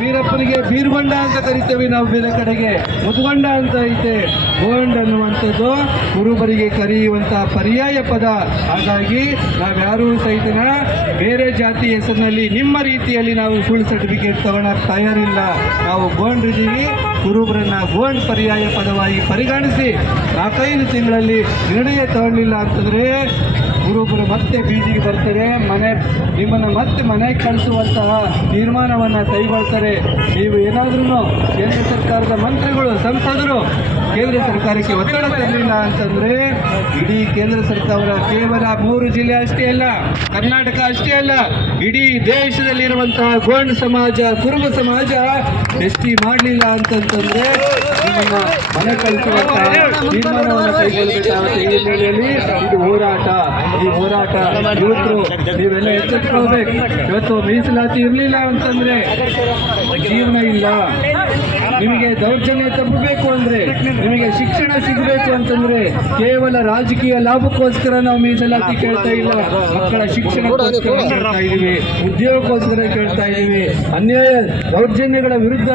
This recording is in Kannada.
ಬೀರಪ್ಪನಿಗೆ ಬೀರ್ಗೊಂಡ ಅಂತ ಕರಿತೇವೆ ನಾವು ಬೇರೆ ಕಡೆಗೆ. ಮುದುಗೊಂಡ ಅಂತ ಐತೆ. ಗೋಂಡ್ ಅನ್ನುವಂಥದ್ದು ಕುರುಬರಿಗೆ ಕರೆಯುವಂತಹ ಪರ್ಯಾಯ ಪದ. ಹಾಗಾಗಿ ನಾವ್ಯಾರೂ ಸಹಿತನ ಬೇರೆ ಜಾತಿ ಹೆಸರಿನಲ್ಲಿ ನಿಮ್ಮ ರೀತಿಯಲ್ಲಿ ನಾವು ಸುಳ್ಳು ಸರ್ಟಿಫಿಕೇಟ್ ತಗೊಳಕ್ ತಯಾರಿಲ್ಲ. ನಾವು ಗೋಂಡ್ರಿದ್ದೀವಿ ಕುರುಬರನ್ನ ಗೋಂಡ್ ಪರ್ಯಾಯ ಪದವಾಗಿ ಪರಿಗಣಿಸಿ ನಾಲ್ಕೈದು ತಿಂಗಳಲ್ಲಿ ನಿರ್ಣಯ ತಗೊಳ್ಳಿಲ್ಲ ಅಂತಂದ್ರೆ ಕುರುಬರು ಮತ್ತೆ ಬೀದಿಗೆ ಬರ್ತಾರೆ ಮನೆ, ನಿಮ್ಮನ್ನು ಮತ್ತೆ ಮನೆಗೆ ಕಳಿಸುವಂತಹ ತೀರ್ಮಾನವನ್ನು ಕೈಗೊಳ್ತಾರೆ. ನೀವು ಏನಾದ್ರೂ ಕೇಂದ್ರ ಸರ್ಕಾರದ ಮಂತ್ರಿಗಳು, ಸಂಸದರು, ಕೇಂದ್ರ ಸರ್ಕಾರಕ್ಕೆ ಒತ್ತಡ ತರಲಿಲ್ಲ ಅಂತಂದ್ರೆ ಇಡೀ ಕೇಂದ್ರ ಸರ್ಕಾರ ಕೇವಲ ಮೂರು ಜಿಲ್ಲೆ ಅಷ್ಟೇ ಅಲ್ಲ, ಕರ್ನಾಟಕ ಅಷ್ಟೇ ಅಲ್ಲ, ಇಡೀ ದೇಶದಲ್ಲಿರುವಂತಹ ಗೋಂಡ್ ಸಮಾಜ, ಕುರುಬ ಸಮಾಜ ಎಷ್ಟಿ ಮಾಡಲಿಲ್ಲ ಅಂತಂತಂದ್ರೆ ನಿಮ್ಮನ್ನ ಮನೆ ಕಳಿಸುವಂತಹ ತೀರ್ಮಾನವನ್ನು ಕೈಗೊಳ್ಳಬೇಕಾಗುತ್ತೆ ಈ ಇದು ಹೋರಾಟ. ಈ ಹೋರಾಟ ಯುವಕರು ನೀವೆಲ್ಲ ಎಚ್ಚೆತ್ಕೊಳ್ಬೇಕು. ಇವತ್ತು ಮೀಸಲಾತಿ ಇರಲಿಲ್ಲ ಅಂತಂದ್ರೆ ಜೀವನ ಇಲ್ಲ. ನಿಮಗೆ ದೌರ್ಜನ್ಯ ತಪ್ಪಬೇಕು ಅಂದರೆ ನಿಮಗೆ ಶಿಕ್ಷಣ ಸಿಗಬೇಕು ಅಂತಂದರೆ ಕೇವಲ ರಾಜಕೀಯ ಲಾಭಕ್ಕೋಸ್ಕರ ನಾವು ಮೀಸಲಾತಿ ಕೇಳ್ತಾ ಇಲ್ಲ. ಮಕ್ಕಳ ಶಿಕ್ಷಣಕ್ಕೋಸ್ಕರ ಕೇಳ್ತಾ ಇದ್ದೀವಿ ಉದ್ಯೋಗಕ್ಕೋಸ್ಕರ ಕೇಳ್ತಾ ಇದ್ದೀವಿ ಅನ್ಯಾಯ ದೌರ್ಜನ್ಯಗಳ ವಿರುದ್ಧ